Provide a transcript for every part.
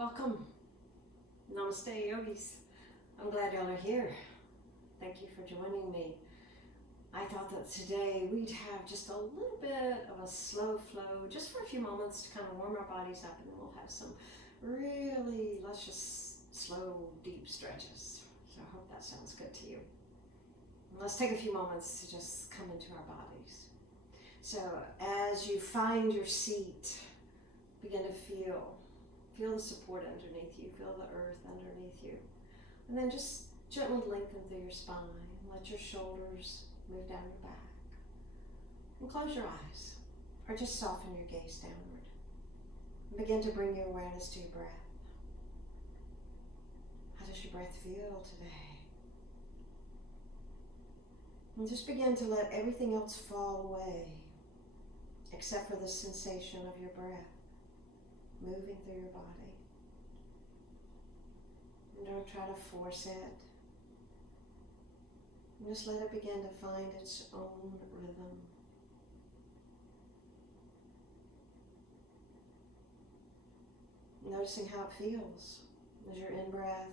Welcome. Namaste, yogis. I'm glad y'all are here. Thank you for joining me. I thought that today we'd have just a little bit of a slow flow, just for a few moments to kind of warm our bodies up, and then we'll have some really luscious, slow, deep stretches. So I hope that sounds good to you. Let's take a few moments to just come into our bodies. So as you find your seat, begin to feel the support underneath you, feel the earth underneath you. And then just gently lengthen through your spine. Let your shoulders move down your back. And close your eyes, or just soften your gaze downward. And begin to bring your awareness to your breath. How does your breath feel today? And just begin to let everything else fall away, except for the sensation of your breath moving through your body. And don't try to force it. And just let it begin to find its own rhythm. Noticing how it feels as your in-breath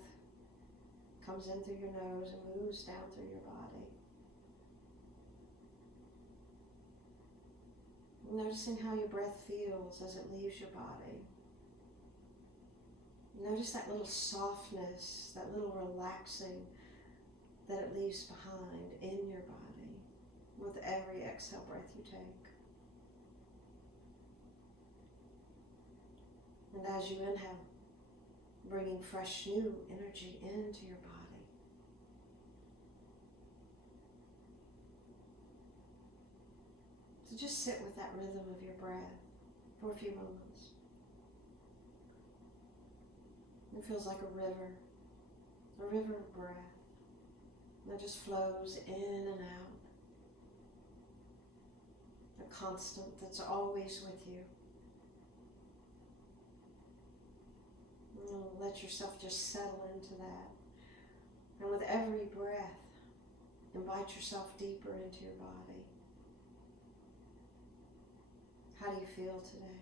comes in through your nose and moves down through your body. Noticing how your breath feels as it leaves your body. Notice that little softness, that little relaxing that it leaves behind in your body with every exhale breath you take. And as you inhale, bringing fresh new energy into your body. So just sit with that rhythm of your breath for a few moments. It feels like a river of breath that just flows in and out. A constant that's always with you. And let yourself just settle into that. And with every breath, invite yourself deeper into your body. How do you feel today?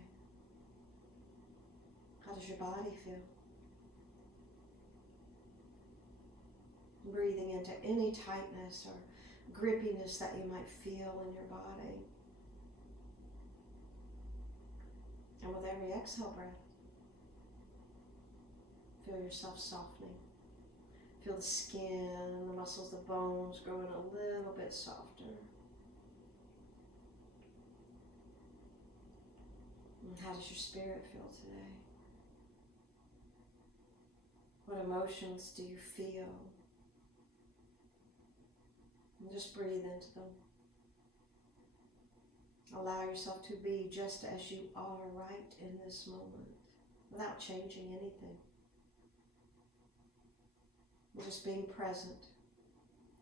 How does your body feel? Breathing into any tightness or grippiness that you might feel in your body. And with every exhale breath, feel yourself softening. Feel the skin, the muscles, the bones growing a little bit softer. And how does your spirit feel today? What emotions do you feel? And just breathe into them. Allow yourself to be just as you are right in this moment, without changing anything. And just being present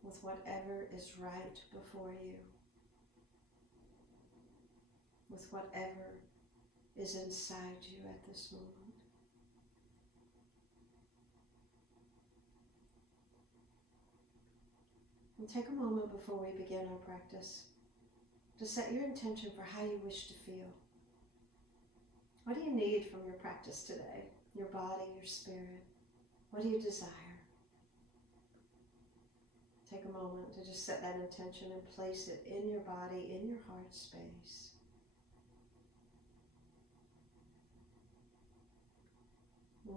with whatever is right before you, with whatever is inside you at this moment. And take a moment before we begin our practice to set your intention for how you wish to feel. What do you need from your practice today? Your body, your spirit. What do you desire? Take a moment to just set that intention and place it in your body, in your heart space.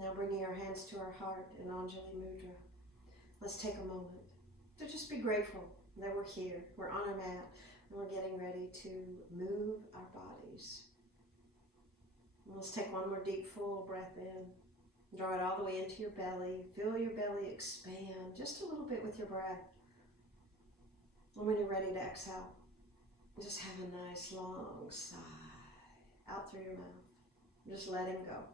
Now bringing our hands to our heart in Anjali Mudra. Let's take a moment to just be grateful that we're here, we're on our mat, and we're getting ready to move our bodies. And let's take one more deep, full breath in. Draw it all the way into your belly. Feel your belly expand just a little bit with your breath. And when you're ready to exhale, just have a nice long sigh out through your mouth. Just letting go.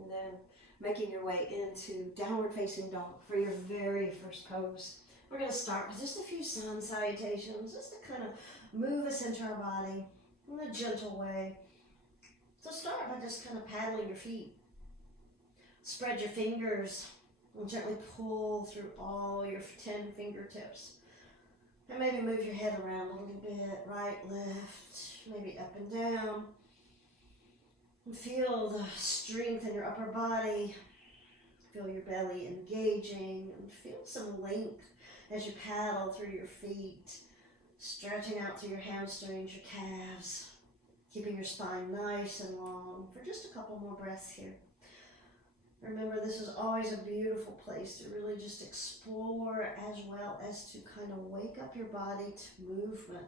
And then making your way into downward facing dog for your very first pose. We're going to start with just a few sun salutations, just to kind of move us into our body in a gentle way. So start by just kind of paddling your feet. Spread your fingers and gently pull through all your 10 fingertips. And maybe move your head around a little bit, right, left, maybe up and down. And feel the strength in your upper body. Feel your belly engaging and feel some length as you paddle through your feet, stretching out through your hamstrings, your calves, keeping your spine nice and long for just a couple more breaths here. Remember, this is always a beautiful place to really just explore as well as to kind of wake up your body to movement.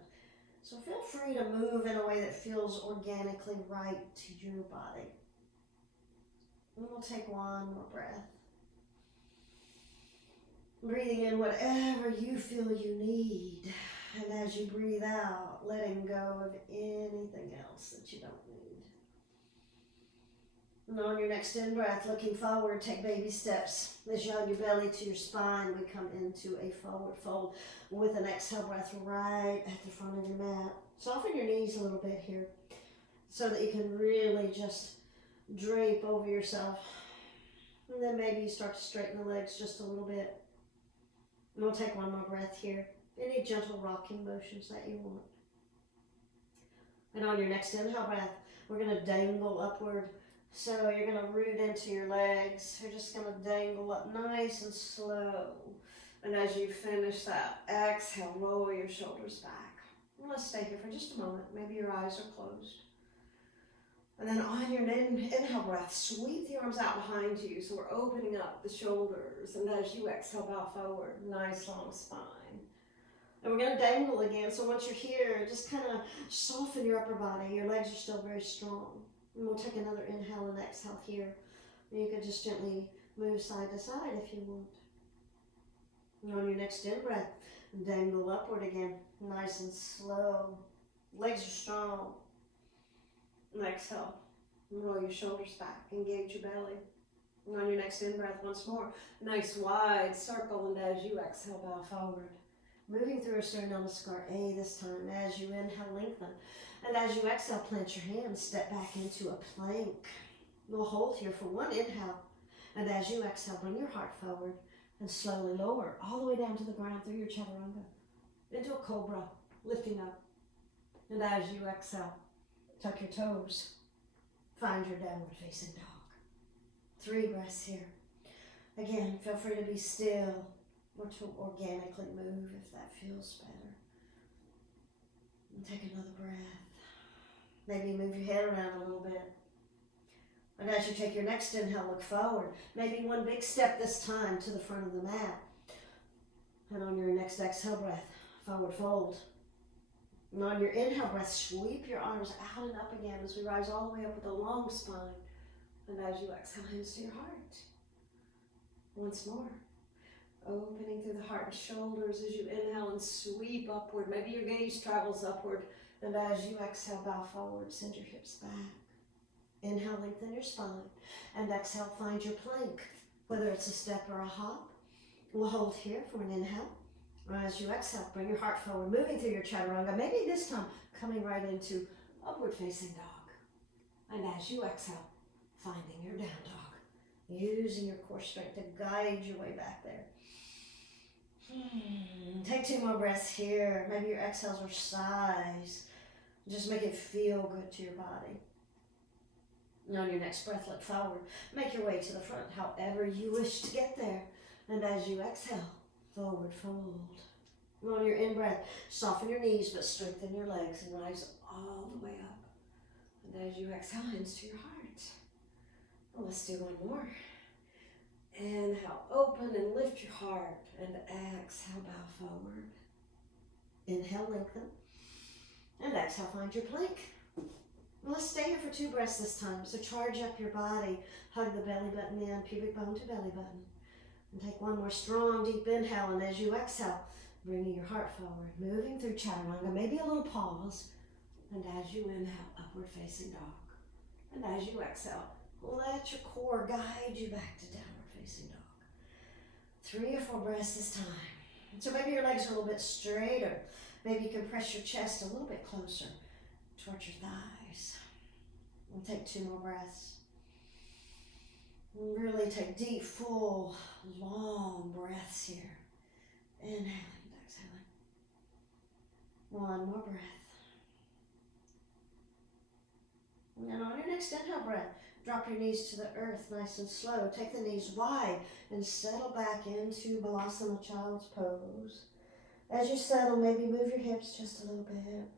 So feel free to move in a way that feels organically right to your body. And we'll take one more breath. Breathing in whatever you feel you need. And as you breathe out, letting go of anything else that you don't need. And on your next in-breath, looking forward, take baby steps. As you hug your belly to your spine, we come into a forward fold with an exhale breath right at the front of your mat. Soften your knees a little bit here so that you can really just drape over yourself. And then maybe you start to straighten the legs just a little bit. And we'll take one more breath here. Any gentle rocking motions that you want. And on your next inhale breath, we're going to dangle upward. So you're going to root into your legs. You're just going to dangle up nice and slow. And as you finish that, exhale, roll your shoulders back. And let's stay here for just a moment. Maybe your eyes are closed. And then on your inhale breath, sweep the arms out behind you. So we're opening up the shoulders. And as you exhale, bow forward. Nice long spine. And we're going to dangle again. So once you're here, just kind of soften your upper body. Your legs are still very strong. And we'll take another inhale and exhale here. And you can just gently move side to side if you want. And on your next in-breath, dangle upward again. Nice and slow. Legs are strong. And exhale. And roll your shoulders back. Engage your belly. And on your next in-breath, once more. Nice wide circle. And as you exhale, bow forward. Moving through a Surya Namaskar A this time. As you inhale, lengthen. And as you exhale, plant your hands. Step back into a plank. We'll hold here for one inhale. And as you exhale, bring your heart forward. And slowly lower all the way down to the ground through your chaturanga. Into a cobra. Lifting up. And as you exhale, tuck your toes. Find your downward facing dog. 3 breaths here. Again, feel free to be still or to organically move if that feels better. And take another breath. Maybe move your head around a little bit. And as you take your next inhale, look forward. Maybe one big step this time to the front of the mat. And on your next exhale breath, forward fold. And on your inhale breath, sweep your arms out and up again as we rise all the way up with a long spine. And as you exhale, hands to your heart. Once more. Opening through the heart and shoulders as you inhale and sweep upward. Maybe your gaze travels upward. And as you exhale, bow forward, send your hips back. Inhale, lengthen your spine. And exhale, find your plank. Whether it's a step or a hop. We'll hold here for an inhale. As you exhale, bring your heart forward, moving through your chaturanga. Maybe this time, coming right into upward facing dog. And as you exhale, finding your down dog. Using your core strength to guide your way back there. Take 2 more breaths here. Maybe your exhales are sighs. Just make it feel good to your body. And on your next breath, look forward. Make your way to the front, however you wish to get there. And as you exhale, forward fold. And on your in-breath, soften your knees, but strengthen your legs and rise all the way up. And as you exhale, hands to your heart. Well, let's do one more. Inhale, open and lift your heart. And exhale, bow forward. Inhale, lengthen. And exhale, find your plank. Well, let's stay here for 2 breaths this time. So charge up your body. Hug the belly button in, pubic bone to belly button. And take one more strong, deep inhale. And as you exhale, bringing your heart forward. Moving through chaturanga. Maybe a little pause. And as you inhale, upward facing dog. And as you exhale, let your core guide you back to downward facing dog. 3 or 4 breaths this time. So maybe your legs are a little bit straighter. Maybe you can press your chest a little bit closer towards your thighs. And take 2 more breaths. And really take deep, full, long breaths here. Inhaling and exhaling. 1 more breath. And on your next next inhale breath, drop your knees to the earth nice and slow. Take the knees wide and settle back into Balasana, Child's Pose. As you settle, maybe move your hips just a little bit.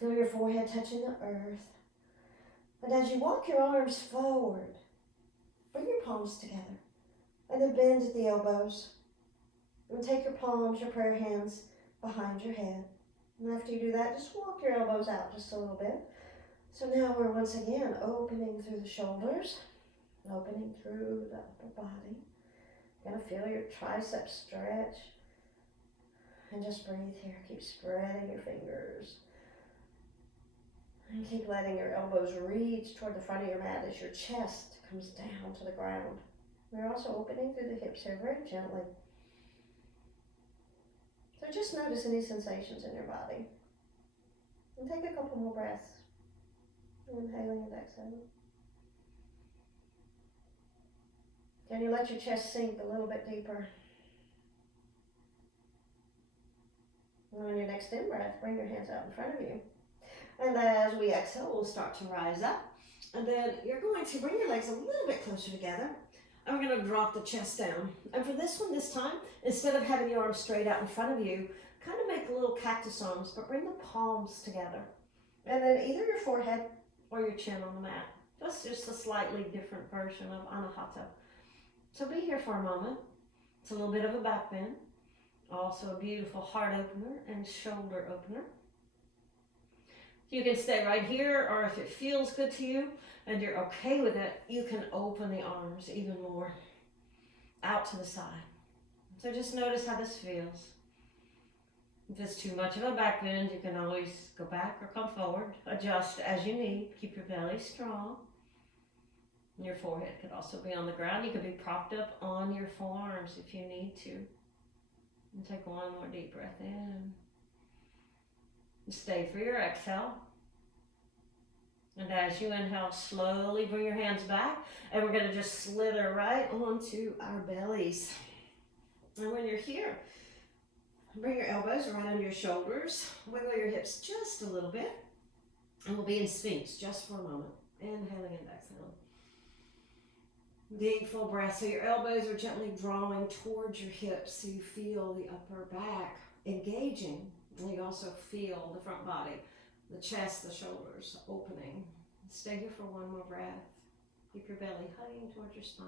Feel your forehead touching the earth. And as you walk your arms forward, bring your palms together. And then bend at the elbows. And take your palms, your prayer hands, behind your head. And after you do that, just walk your elbows out just a little bit. So now we're once again opening through the shoulders, opening through the upper body. You're going to feel your triceps stretch. And just breathe here. Keep spreading your fingers. And keep letting your elbows reach toward the front of your mat as your chest comes down to the ground. We're also opening through the hips here very gently. So just notice any sensations in your body. And take a couple more breaths. Inhaling and exhaling. Can you let your chest sink a little bit deeper? And on your next in-breath, bring your hands out in front of you. And as we exhale, we'll start to rise up. And then you're going to bring your legs a little bit closer together. And we're going to drop the chest down. And for this one this time, instead of having the arms straight out in front of you, kind of make little cactus arms, but bring the palms together. And then either your forehead or your chin on the mat. That's just a slightly different version of Anahata. So be here for a moment. It's a little bit of a back bend. Also a beautiful heart opener and shoulder opener. You can stay right here, or if it feels good to you and you're okay with it, you can open the arms even more out to the side. So just notice how this feels. If it's too much of a back bend, you can always go back or come forward. Adjust as you need. Keep your belly strong. And your forehead could also be on the ground. You could be propped up on your forearms if you need to. And take one more deep breath in. Stay for your exhale. And as you inhale, slowly bring your hands back. And we're going to just slither right onto our bellies. And when you're here, bring your elbows right under your shoulders. Wiggle your hips just a little bit. And we'll be in Sphinx just for a moment. Inhaling and exhaling. Deep full breath. So your elbows are gently drawing towards your hips so you feel the upper back engaging. And you also feel the front body, the chest, the shoulders opening. Stay here for one more breath. Keep your belly hugging towards your spine.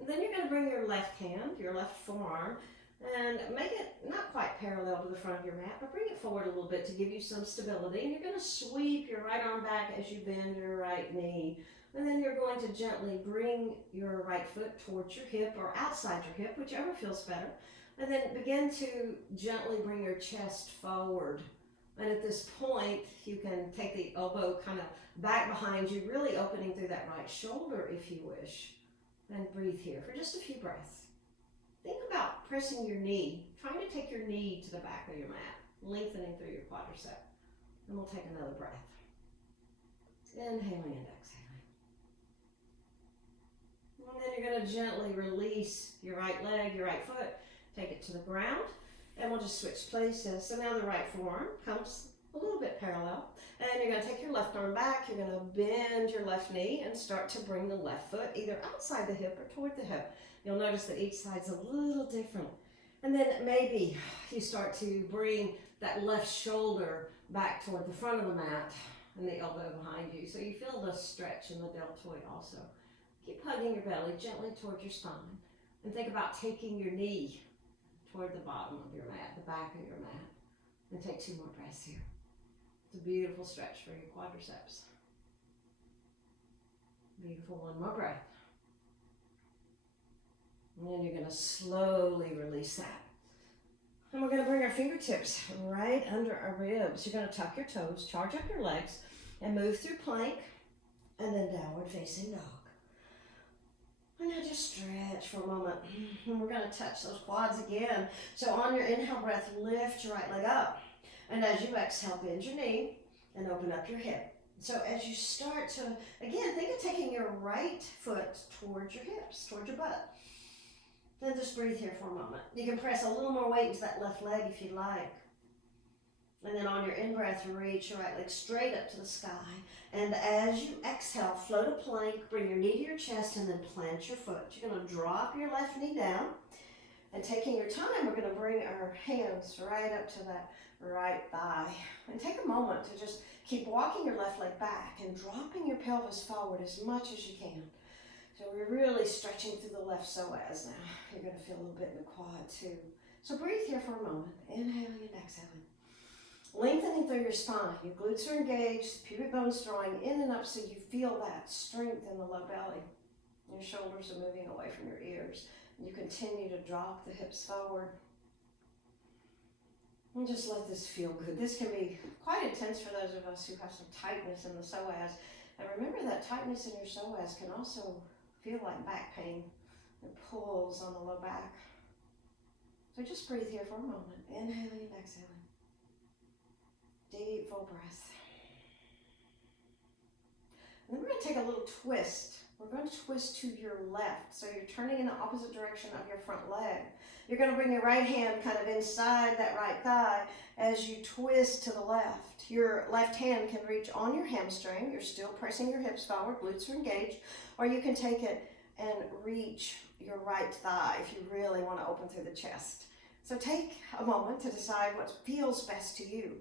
And then you're going to bring your left hand, your left forearm, and make it not quite parallel to the front of your mat, but bring it forward a little bit to give you some stability. And you're going to sweep your right arm back as you bend your right knee. And then you're going to gently bring your right foot towards your hip or outside your hip, whichever feels better. And then begin to gently bring your chest forward. And at this point, you can take the elbow kind of back behind you, really opening through that right shoulder if you wish. And breathe here for just a few breaths. Think about pressing your knee, trying to take your knee to the back of your mat, lengthening through your quadricep. And we'll take another breath. Inhaling and exhaling. And then you're going to gently release your right leg, your right foot, take it to the ground, and we'll just switch places. So now the right forearm comes a little bit parallel, and you're going to take your left arm back, you're going to bend your left knee and start to bring the left foot either outside the hip or toward the hip. You'll notice that each side's a little different. And then maybe you start to bring that left shoulder back toward the front of the mat and the elbow behind you. So you feel the stretch in the deltoid also. Keep hugging your belly gently toward your spine. And think about taking your knee toward the bottom of your mat, the back of your mat. And take 2 more breaths here. It's a beautiful stretch for your quadriceps. Beautiful, 1 more breath. And then you're going to slowly release that. And we're going to bring our fingertips right under our ribs. You're going to tuck your toes, charge up your legs, and move through plank, and then downward facing dog. And now just stretch for a moment. And we're going to touch those quads again. So on your inhale breath, lift your right leg up. And as you exhale, bend your knee and open up your hip. So as you start to, again, think of taking your right foot towards your hips, towards your butt. Then just breathe here for a moment. You can press a little more weight into that left leg if you'd like. And then on your in-breath, reach your right leg straight up to the sky. And as you exhale, float a plank, bring your knee to your chest, and then plant your foot. You're going to drop your left knee down. And taking your time, we're going to bring our hands right up to that right thigh. And take a moment to just keep walking your left leg back and dropping your pelvis forward as much as you can. So we're really stretching through the left psoas now. You're going to feel a little bit in the quad too. So breathe here for a moment. Inhaling and exhaling. Lengthening through your spine. Your glutes are engaged, pubic bones drawing in and up so you feel that strength in the low belly. Your shoulders are moving away from your ears. You continue to drop the hips forward. And just let this feel good. This can be quite intense for those of us who have some tightness in the psoas. And remember that tightness in your psoas can also feel like back pain. It pulls on the low back. So just breathe here for a moment. Inhaling and exhaling. Deep, full breath. And then we're going to take a little twist. We're going to twist to your left. So you're turning in the opposite direction of your front leg. You're going to bring your right hand kind of inside that right thigh as you twist to the left. Your left hand can reach on your hamstring. You're still pressing your hips forward, glutes are engaged. Or you can take it and reach your right thigh if you really want to open through the chest. So take a moment to decide what feels best to you.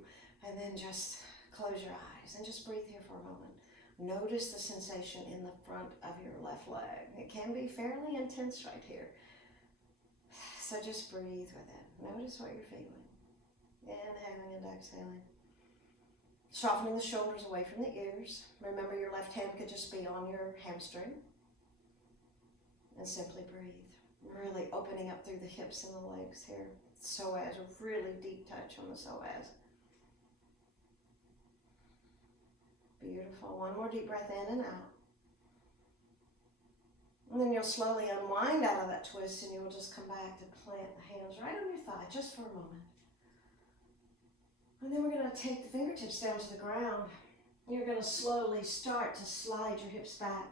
And then just close your eyes and just breathe here for a moment. Notice the sensation in the front of your left leg. It can be fairly intense right here. So just breathe with it. Notice what you're feeling. Inhaling and exhaling. Softening the shoulders away from the ears. Remember your left hand could just be on your hamstring. And simply breathe. Really opening up through the hips and the legs here. Psoas, a really deep touch on the psoas. Beautiful. One more deep breath in and out. And then you'll slowly unwind out of that twist and you'll just come back to plant the hands right on your thigh just for a moment. And then we're going to take the fingertips down to the ground. You're going to slowly start to slide your hips back.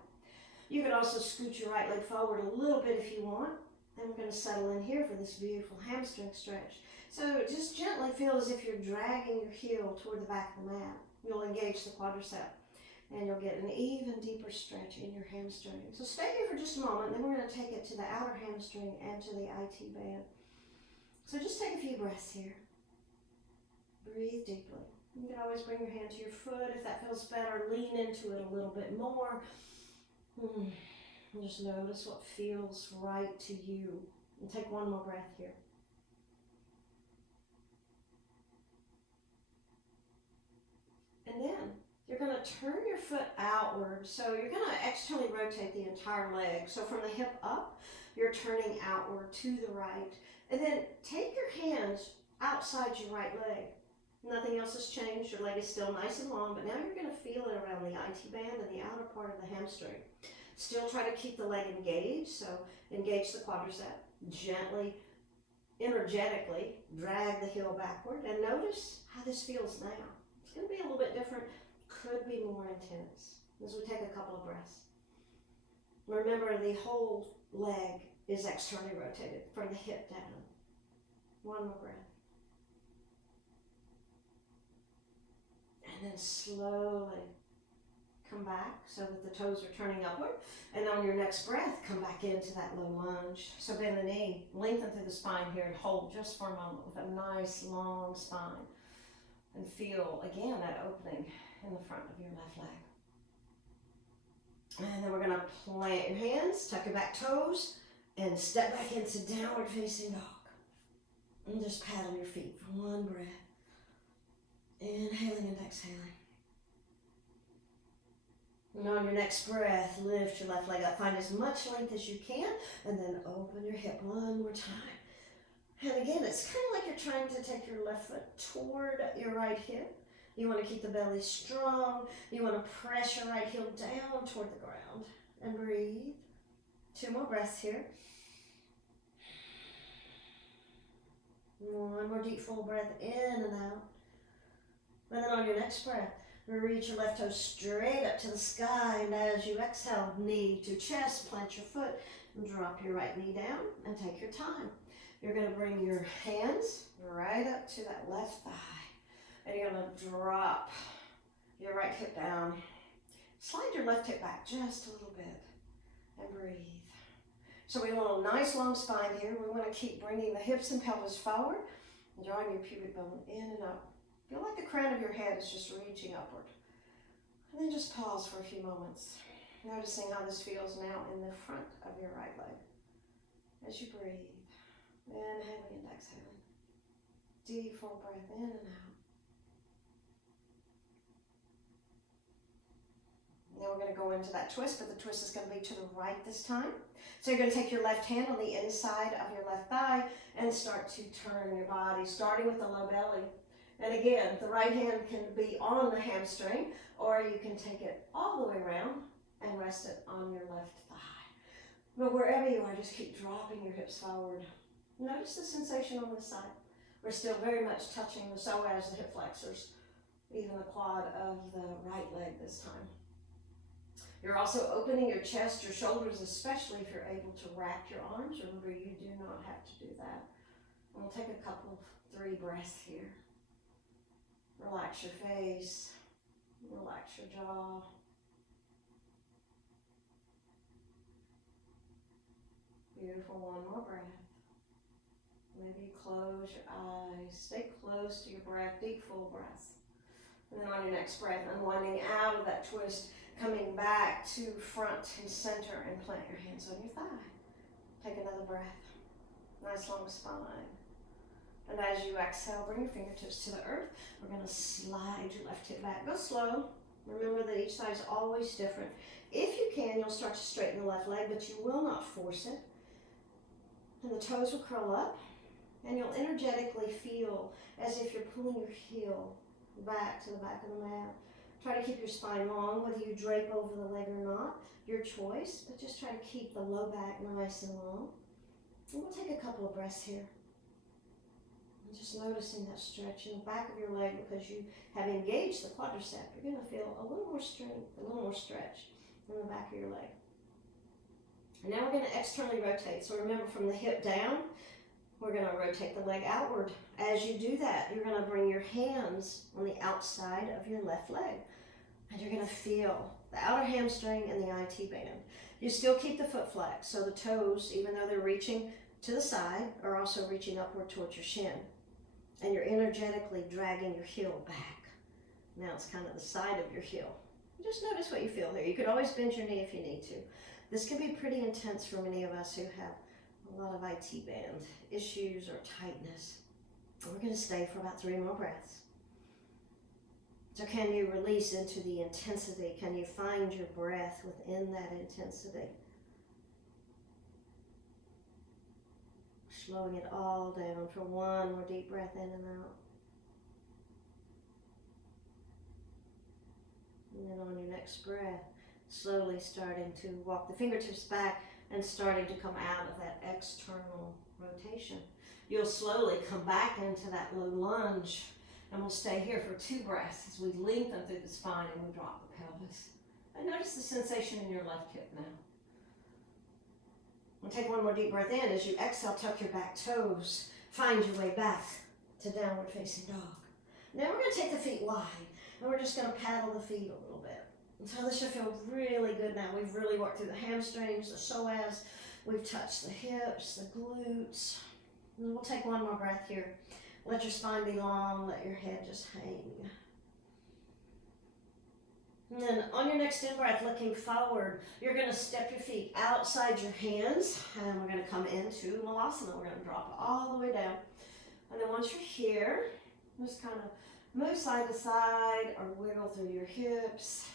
You could also scoot your right leg forward a little bit if you want. And we're going to settle in here for this beautiful hamstring stretch. So just gently feel as if you're dragging your heel toward the back of the mat. You'll engage the quadricep and you'll get an even deeper stretch in your hamstring. So stay here for just a moment, then we're going to take it to the outer hamstring and to the IT band. So just take a few breaths here. Breathe deeply. You can always bring your hand to your foot if that feels better. Lean into it a little bit more. And just notice what feels right to you. And take one more breath here. And then you're going to turn your foot outward. So you're going to externally rotate the entire leg. So from the hip up, you're turning outward to the right. And then take your hands outside your right leg. Nothing else has changed. Your leg is still nice and long, but now you're going to feel it around the IT band and the outer part of the hamstring. Still try to keep the leg engaged. So engage the quadricep. Gently, energetically drag the heel backward. And notice how this feels now. It's going to be a little bit different, could be more intense as we take a couple of breaths. Remember, the whole leg is externally rotated from the hip down. One more breath. And then slowly come back so that the toes are turning upward. And on your next breath, come back into that low lunge. So bend the knee, lengthen through the spine here and hold just for a moment with a nice long spine. And feel, again, that opening in the front of your left leg. And then we're going to plant your hands, tuck your back toes, and step back into downward facing dog. And just paddle your feet for one breath. Inhaling and exhaling. And on your next breath, lift your left leg up. Find as much length as you can, and then open your hip one more time. And again, it's kind of like you're trying to take your left foot toward your right hip. You want to keep the belly strong. You want to press your right heel down toward the ground. And breathe. 2 more breaths here. One more deep full breath in and out. And then on your next breath, reach your left toe straight up to the sky. And as you exhale, knee to chest, plant your foot, and drop your right knee down and take your time. You're going to bring your hands right up to that left thigh. And you're gonna drop your right hip down. Slide your left hip back just a little bit and breathe. So we want a nice long spine here. We want to keep bringing the hips and pelvis forward, and drawing your pubic bone in and up. Feel like the crown of your head is just reaching upward. And then just pause for a few moments, noticing how this feels now in the front of your right leg. As you breathe, inhaling and exhaling. Deep full breath in and out. Now we're going to go into that twist, but the twist is going to be to the right this time. So you're going to take your left hand on the inside of your left thigh and start to turn your body, starting with the low belly. And again, the right hand can be on the hamstring, or you can take it all the way around and rest it on your left thigh. But wherever you are, just keep dropping your hips forward. Notice the sensation on this side. We're still very much touching the psoas, the hip flexors, even the quad of the right leg this time. You're also opening your chest, your shoulders, especially if you're able to rack your arms. Remember, you do not have to do that. And we'll take a couple, 3 breaths here. Relax your face, relax your jaw. Beautiful, one more breath. Maybe close your eyes, stay close to your breath, deep full breath. And then on your next breath, unwinding out of that twist, coming back to front and center and plant your hands on your thigh. Take another breath. Nice long spine. And as you exhale, bring your fingertips to the earth. We're going to slide your left hip back. Go slow. Remember that each side is always different. If you can, you'll start to straighten the left leg, but you will not force it. And the toes will curl up, and you'll energetically feel as if you're pulling your heel back to the back of the mat. Try to keep your spine long, whether you drape over the leg or not, your choice, but just try to keep the low back nice and long. And we'll take a couple of breaths here. And just noticing that stretch in the back of your leg because you have engaged the quadricep. You're going to feel a little more strength, a little more stretch in the back of your leg. And now we're going to externally rotate. So remember, from the hip down, we're going to rotate the leg outward. As you do that, you're going to bring your hands on the outside of your left leg. And you're going to feel the outer hamstring and the IT band. You still keep the foot flex, so the toes, even though they're reaching to the side, are also reaching upward towards your shin. And you're energetically dragging your heel back. Now it's kind of the side of your heel. Just notice what you feel there. You could always bend your knee if you need to. This can be pretty intense for many of us who have a lot of IT band issues or tightness. And we're going to stay for about 3 more breaths. So can you release into the intensity? Can you find your breath within that intensity? Slowing it all down for 1 more deep breath in and out. And then on your next breath, slowly starting to walk the fingertips back and starting to come out of that external rotation. You'll slowly come back into that low lunge, and we'll stay here for 2 breaths as we lengthen through the spine and we drop the pelvis. And notice the sensation in your left hip now. We'll take 1 more deep breath in. As you exhale, tuck your back toes. Find your way back to downward facing dog. Now we're going to take the feet wide, and we're just going to paddle the feet a little bit. And so this should feel really good now. We've really worked through the hamstrings, the psoas. We've touched the hips, the glutes. And we'll take 1 more breath here. Let your spine be long. Let your head just hang. And then on your next in-breath, looking forward, you're going to step your feet outside your hands, and we're going to come into Moates-Homan. We're going to drop all the way down. And then once you're here, just kind of move side to side or wiggle through your hips.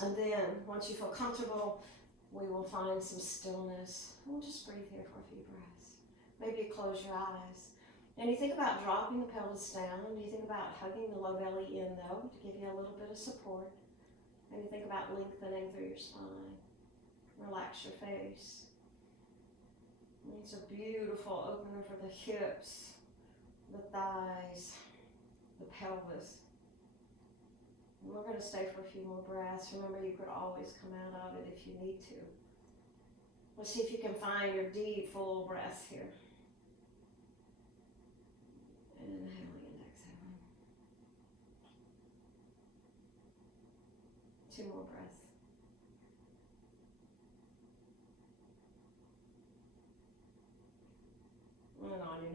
And then once you feel comfortable, we will find some stillness. We'll just breathe here for a few breaths. Maybe you close your eyes. And you think about dropping the pelvis down, and you think about hugging the low belly in though to give you a little bit of support. And you think about lengthening through your spine. Relax your face. And it's a beautiful opener for the hips, the thighs, the pelvis. And we're going to stay for a few more breaths. Remember, you could always come out of it if you need to. Let's see if you can find your deep, full breaths here. Inhaling and exhaling.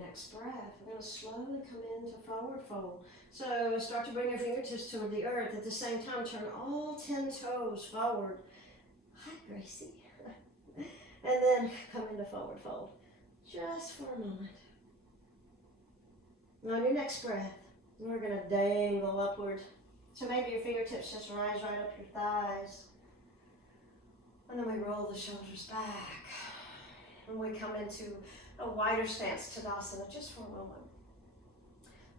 next breath, we're going to slowly come into forward fold. So start to bring your fingertips toward the earth. At the same time, turn all 10 toes forward. Hi, Gracie. And then come into forward fold, just for a moment. And on your next breath, we're going to dangle upward. So maybe your fingertips just rise right up your thighs. And then we roll the shoulders back. And we come into a wider stance, Tadasana, just for a moment.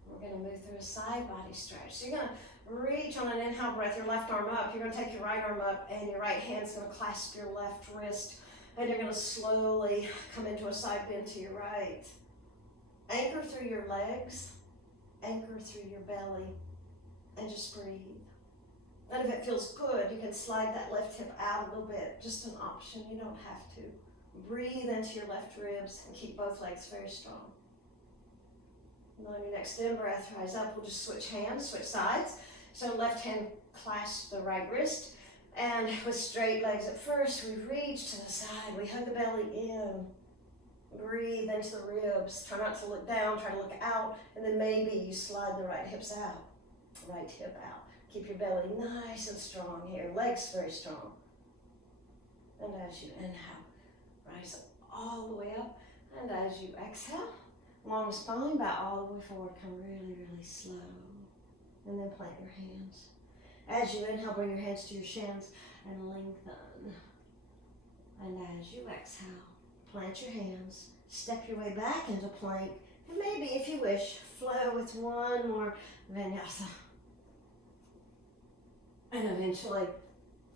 We're going to move through a side body stretch. So you're going to reach on an inhale breath, your left arm up. You're going to take your right arm up, and your right hand's going to clasp your left wrist. And you're going to slowly come into a side bend to your right. Anchor through your legs, anchor through your belly, and just breathe. And if it feels good, you can slide that left hip out a little bit. Just an option, you don't have to. Breathe into your left ribs and keep both legs very strong. And on your next in breath, rise up. We'll just switch hands, switch sides. So left hand clasps the right wrist. And with straight legs at first, we reach to the side. We hug the belly in. Breathe into the ribs. Try not to look down, try to look out. And then maybe you slide the right hips out. Right hip out. Keep your belly nice and strong here. Legs very strong. And as you inhale, rise up all the way up. And as you exhale, long spine, bow all the way forward. Come really, really slow. And then plant your hands. As you inhale, bring your hands to your shins and lengthen. And as you exhale, plant your hands. Step your way back into plank. And maybe, if you wish, flow with one more vinyasa. And eventually,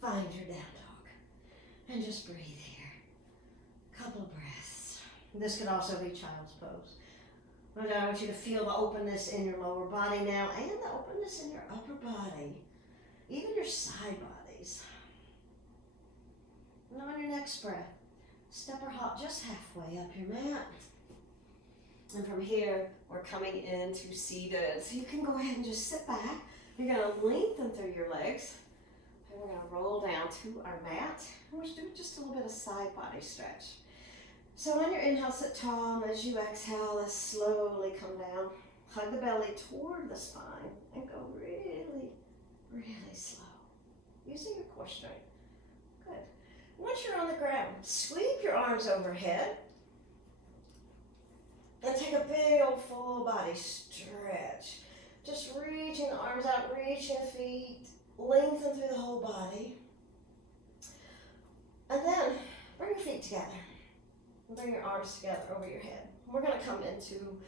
find your down dog. And just breathe here. Couple of breaths. This could also be child's pose. But I want you to feel the openness in your lower body now and the openness in your upper body. Even your side bodies. And on your next breath, step or hop just halfway up your mat. And from here, we're coming into seated. So you can go ahead and just sit back. You're going to lengthen through your legs. And we're going to roll down to our mat. And we're doing just a little bit of side body stretch. So on your inhale, sit tall. And as you exhale, let's slowly come down. Hug the belly toward the spine. And go really, really slow. Using your core strength. Good. Once you're on the ground, sweep your arms overhead. And take a big old full body stretch. Just reaching the arms out, reaching the feet, lengthen through the whole body. And then bring your feet together. And bring your arms together over your head. We're going to come into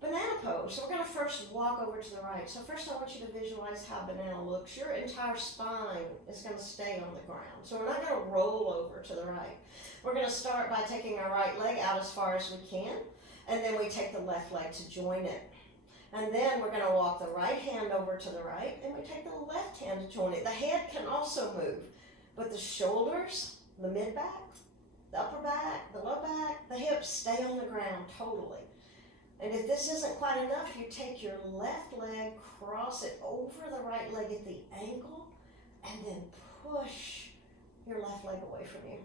banana pose. So we're going to first walk over to the right. So first I want you to visualize how banana looks. Your entire spine is going to stay on the ground. So we're not going to roll over to the right. We're going to start by taking our right leg out as far as we can. And then we take the left leg to join it. And then we're going to walk the right hand over to the right, and we take the left hand to join it. The head can also move, but the shoulders, the mid-back, the upper back, the low back, the hips stay on the ground totally. And if this isn't quite enough, you take your left leg, cross it over the right leg at the ankle, and then push your left leg away from you.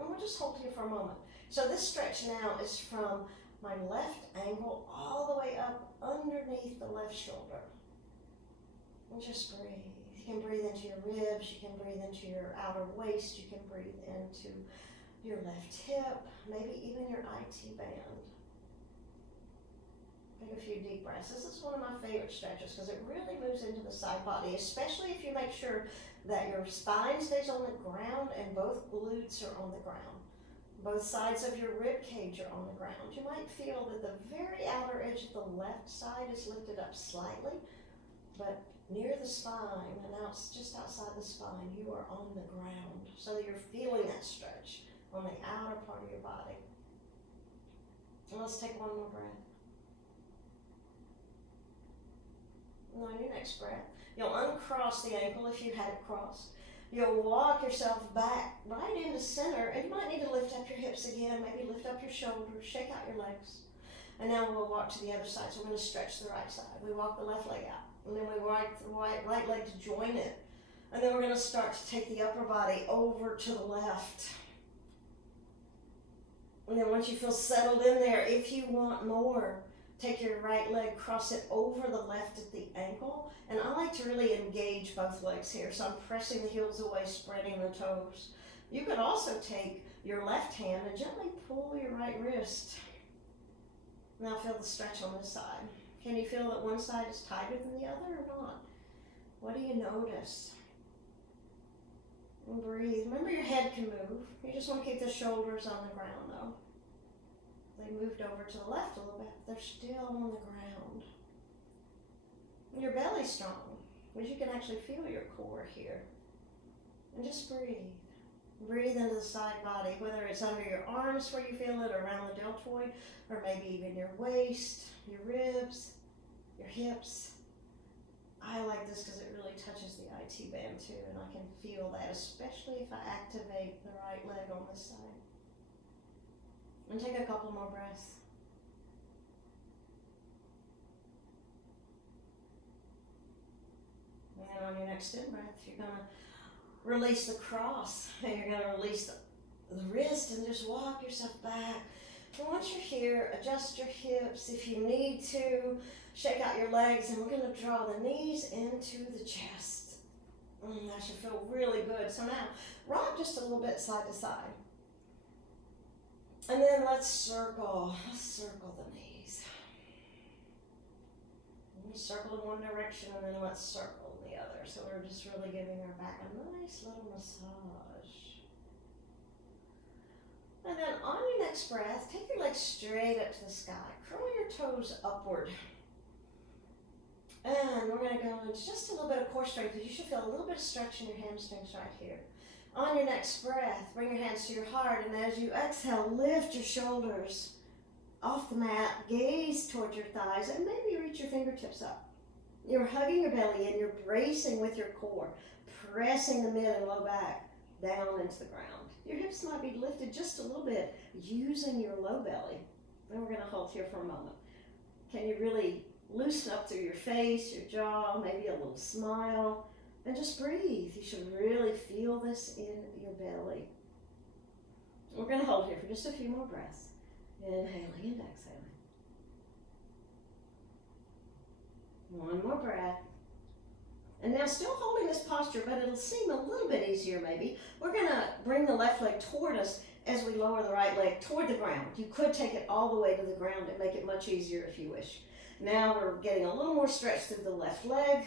And we'll just hold here for a moment. So this stretch now is from my left ankle all the way up underneath the left shoulder. And just breathe. You can breathe into your ribs, you can breathe into your outer waist, you can breathe into your left hip, maybe even your IT band. Take a few deep breaths. This is one of my favorite stretches because it really moves into the side body, especially if you make sure that your spine stays on the ground and both glutes are on the ground. Both sides of your rib cage are on the ground. You might feel that the very outer edge of the left side is lifted up slightly, but near the spine and out, just outside the spine, you are on the ground. So that you're feeling that stretch on the outer part of your body. And let's take one more breath. And on your next breath, you'll uncross the ankle if you had it crossed. You'll walk yourself back right into center, and you might need to lift up your hips again, maybe lift up your shoulders, shake out your legs. And now we'll walk to the other side. So we're going to stretch the right side. We walk the left leg out, and then we walk the right leg to join it. And then we're going to start to take the upper body over to the left. And then once you feel settled in there, if you want more, take your right leg, cross it over the left at the ankle. And I like to really engage both legs here. So I'm pressing the heels away, spreading the toes. You could also take your left hand and gently pull your right wrist. Now feel the stretch on this side. Can you feel that one side is tighter than the other or not? What do you notice? And breathe. Remember, your head can move. You just want to keep the shoulders on the ground though. They moved over to the left a little bit. They're still on the ground. Your belly's strong, because you can actually feel your core here. And just breathe. Breathe into the side body, whether it's under your arms where you feel it, or around the deltoid, or maybe even your waist, your ribs, your hips. I like this because it really touches the IT band too, and I can feel that, especially if I activate the right leg on this side. And take a couple more breaths. And then on your next in breath, you're going to release the cross, and you're going to release the wrist and just walk yourself back. And once you're here, adjust your hips if you need to. Shake out your legs, and we're going to draw the knees into the chest. That should feel really good. So now, rock just a little bit side to side. And then let's circle the knees. Circle in one direction, and then let's circle in the other. So we're just really giving our back a nice little massage. And then on your next breath, take your legs straight up to the sky. Curl your toes upward. And we're going to go into just a little bit of core strength, because you should feel a little bit of stretch in your hamstrings right here. On your next breath, bring your hands to your heart, and as you exhale, lift your shoulders off the mat, gaze toward your thighs, and maybe reach your fingertips up. You're hugging your belly, and you're bracing with your core, pressing the mid and low back down into the ground. Your hips might be lifted just a little bit, using your low belly. And we're going to hold here for a moment. Can you really loosen up through your face, your jaw, maybe a little smile, and just breathe. You should really feel this in your belly. We're going to hold here for just a few more breaths. Inhaling and exhaling. One more breath. And now, still holding this posture, but it'll seem a little bit easier maybe. We're going to bring the left leg toward us as we lower the right leg toward the ground. You could take it all the way to the ground and make it much easier if you wish. Now we're getting a little more stretch through the left leg,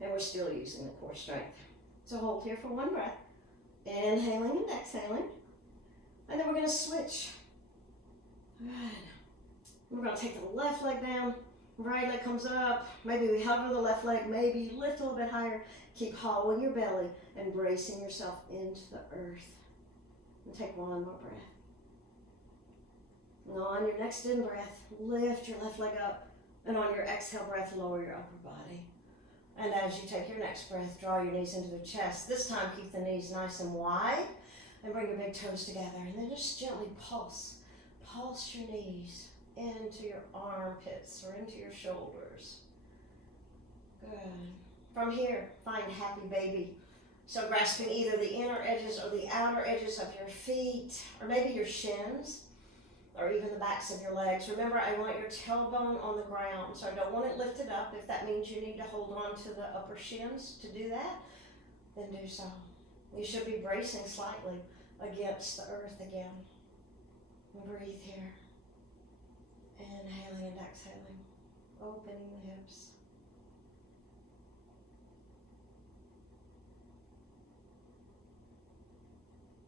and we're still using the core strength. So hold here for one breath. Inhaling and exhaling. And then we're going to switch. Good. We're going to take the left leg down. Right leg comes up. Maybe we hover the left leg. Maybe lift a little bit higher. Keep hollowing your belly and bracing yourself into the earth. And take one more breath. And on your next in breath, lift your left leg up. And on your exhale breath, lower your upper body. And as you take your next breath, draw your knees into the chest. This time, keep the knees nice and wide. And bring your big toes together. And then just gently pulse. Pulse your knees into your armpits or into your shoulders. Good. From here, find happy baby. So grasping either the inner edges or the outer edges of your feet, or maybe your shins, or even the backs of your legs. Remember, I want your tailbone on the ground, so I don't want it lifted up. If that means you need to hold on to the upper shins to do that, then do so. You should be bracing slightly against the earth again. And breathe here. Inhaling and exhaling, opening the hips.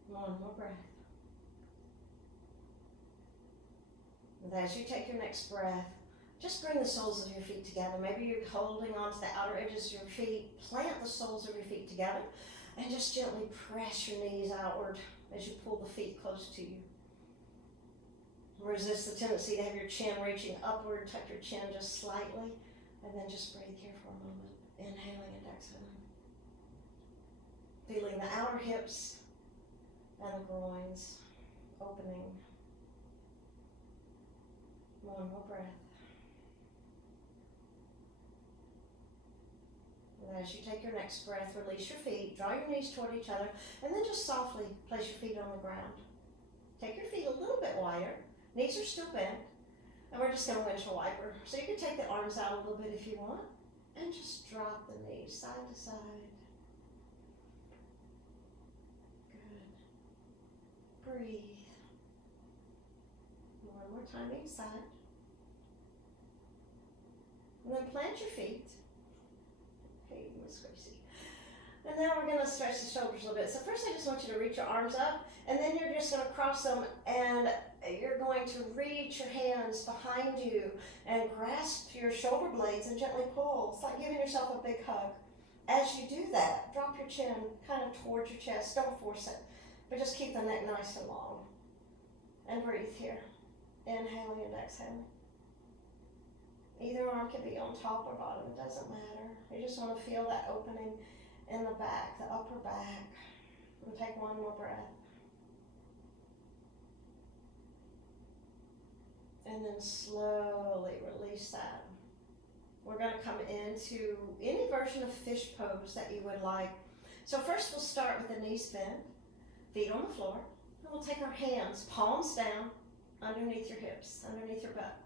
One more breath. And as you take your next breath, just bring the soles of your feet together. Maybe you're holding on to the outer edges of your feet. Plant the soles of your feet together and just gently press your knees outward as you pull the feet close to you. Resist the tendency to have your chin reaching upward. Tuck your chin just slightly, and then just breathe here for a moment. Inhaling and exhaling. Feeling the outer hips and the groins opening. One more breath. And as you take your next breath, release your feet, draw your knees toward each other, and then just softly place your feet on the ground. Take your feet a little bit wide. wider. Knees are still bent. And we're just going to windshield wiper. So you can take the arms out a little bit if you want. And just drop the knees side to side. Good. Breathe. One more time each side. And then plant your feet. Hey, Miss Gracie. And now we're going to stretch the shoulders a little bit. So first I just want you to reach your arms up, and then you're just going to cross them, and you're going to reach your hands behind you and grasp your shoulder blades and gently pull. It's like giving yourself a big hug. As you do that, drop your chin kind of towards your chest. Don't force it, but just keep the neck nice and long. And breathe here. Inhaling and exhaling. Either arm can be on top or bottom, it doesn't matter. You just want to feel that opening in the back, the upper back. And take one more breath. And then slowly release that. We're going to come into any version of fish pose that you would like. So first we'll start with the knees bent, feet on the floor. And we'll take our hands, palms down, underneath your hips, underneath your butt.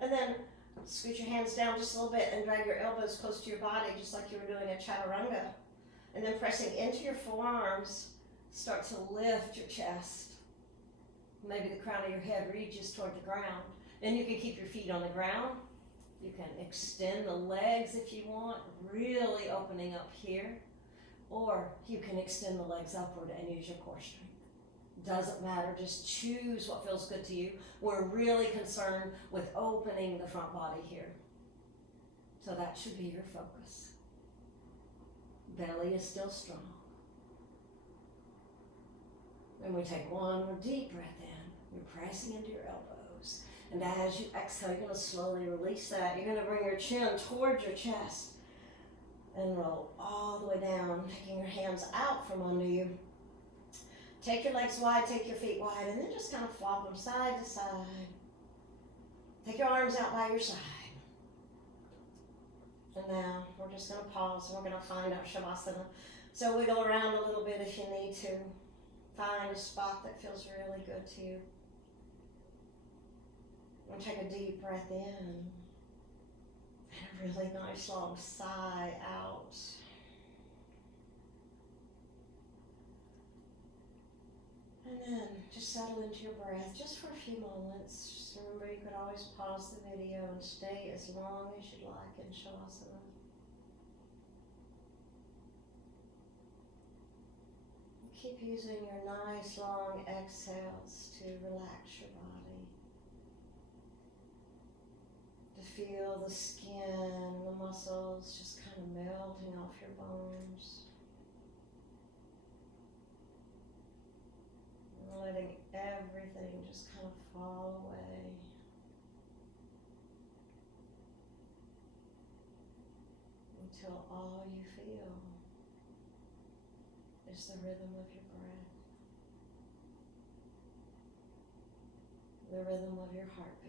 And then scoot your hands down just a little bit and drag your elbows close to your body, just like you were doing a chaturanga. And then pressing into your forearms, start to lift your chest. Maybe the crown of your head reaches toward the ground. And you can keep your feet on the ground. You can extend the legs if you want, really opening up here. Or you can extend the legs upward and use your core strength. Doesn't matter, just choose what feels good to you. We're really concerned with opening the front body here. So that should be your focus. Belly is still strong. And we take one more deep breath in. You're pressing into your elbows. And as you exhale, you're going to slowly release that. You're going to bring your chin towards your chest and roll all the way down, taking your hands out from under you. Take your legs wide, take your feet wide, and then just kind of flop them side to side. Take your arms out by your side. And now we're just going to pause and we're going to find our Shavasana. So wiggle around a little bit if you need to. Find a spot that feels really good to you. And take a deep breath in. And a really nice long sigh out. And then just settle into your breath just for a few moments. Just remember you could always pause the video and stay as long as you'd like in Shavasana. Keep using your nice long exhales to relax your body. To feel the skin and the muscles just kind of melting off your bones. Letting everything just kind of fall away. Until all you feel is the rhythm of your breath. The rhythm of your heartbeat.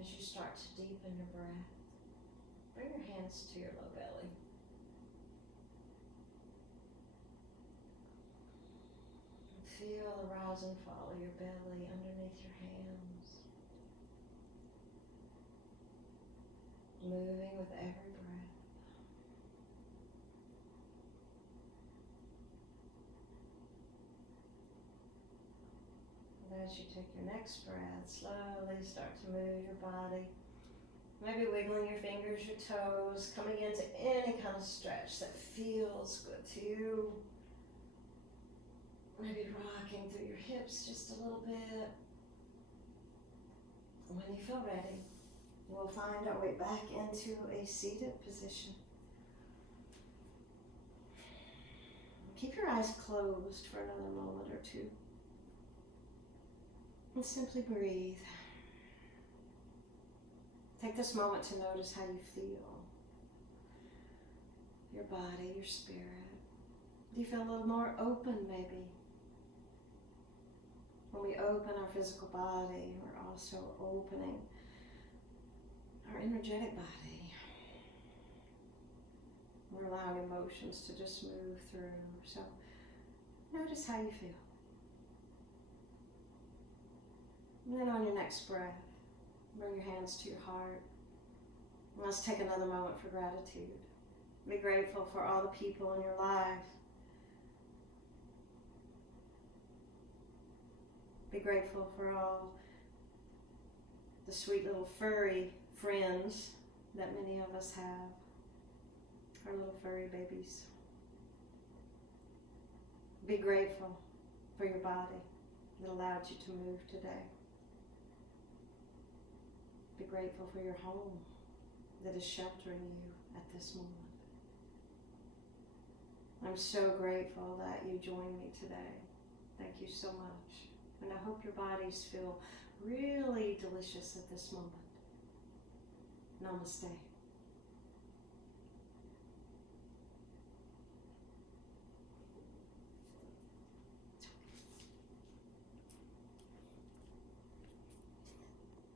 As you start to deepen your breath, bring your hands to your low belly. And feel the rise and fall of your belly underneath your hands. Moving with every breath. And as you take your next breath, slowly start to move your body. Maybe wiggling your fingers, your toes, coming into any kind of stretch that feels good to you. Maybe rock rocking through your hips just a little bit. When you feel ready, we'll find our way back into a seated position. Keep your eyes closed for another moment or two. And simply breathe. Take this moment to notice how you feel. Your body, your spirit. Do you feel a little more open maybe? When we open our physical body, we're also opening our energetic body. We're allowing emotions to just move through. So notice how you feel. And then on your next breath, bring your hands to your heart. And let's take another moment for gratitude. Be grateful for all the people in your life. Be grateful for all the sweet little furry friends that many of us have. Our little furry babies. Be grateful for your body that allowed you to move today. Be grateful for your home that is sheltering you at this moment. I'm so grateful that you joined me today. Thank you so much. And I hope your bodies feel really delicious at this moment. Namaste.